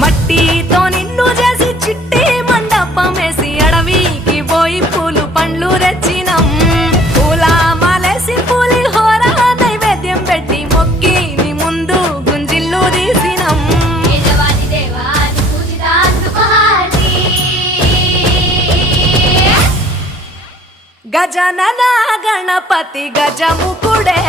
మట్టితో నిన్ను చేసి చిట్టి మండపమేసి అడవికి పోయి పూలు పండ్లు తెచ్చినం. పూల మాలేసి పులిహోర నైవేద్యం పెట్టి మొక్కి నీ ముందు గుంజిల్లు తీసినం. గజనన గణపతి గజముకుడే